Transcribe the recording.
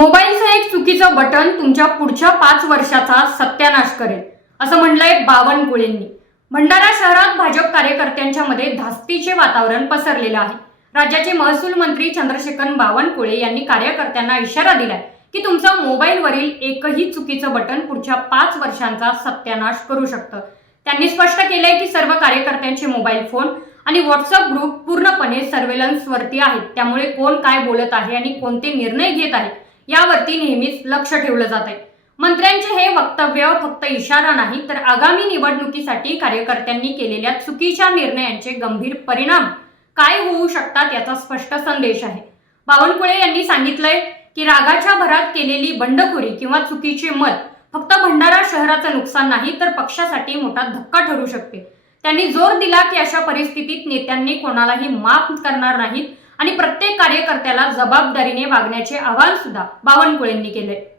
मोबाईलचं एक चुकीचं बटन तुमच्या पुढच्या 5 वर्षाचा सत्यानाश करेल, असं म्हणलंय बावनकुळेंनी. भंडारा शहरात भाजप कार्यकर्त्यांच्या मध्ये धास्तीचे वातावरण पसरलेलं आहे. राज्याचे महसूल मंत्री चंद्रशेखर बावनकुळे यांनी कार्यकर्त्यांना इशारा दिलाय की तुमचं मोबाईलवरील एकही चुकीचं बटन पुढच्या 5 वर्षांचा सत्यानाश करू शकतं. त्यांनी स्पष्ट केलंय की सर्व कार्यकर्त्यांचे मोबाईल फोन आणि व्हॉट्सअप ग्रुप पूर्णपणे सर्व्हेलन्सवरती आहेत. त्यामुळे कोण काय बोलत आहे आणि कोणते निर्णय घेत आहे यावरती नेहमीच लक्ष ठेवलं जात आहे. मंत्र्यांचे हे वक्तव्य फक्त इशारा नाही, तर आगामी निवडणुकीसाठी कार्यकर्त्यांनी केलेल्या चुकीच्या निर्णयांचे गंभीर परिणाम काय होऊ शकतात याचा स्पष्ट संदेश आहे. बावनकुळे यांनी सांगितलंय की रागाच्या भरात केलेली बंडखोरी किंवा चुकीचे मत फक्त भंडारा शहराचं नुकसान नाही, तर पक्षासाठी मोठा धक्का ठरू शकते. त्यांनी जोर दिला की अशा परिस्थितीत नेत्यांनी कोणालाही माफ करणार नाहीत आणि प्रत्येक कार्यकर्त्याला जबाबदारीने वागण्याचे आवाहन सुद्धा बावनकुळेंनी केले.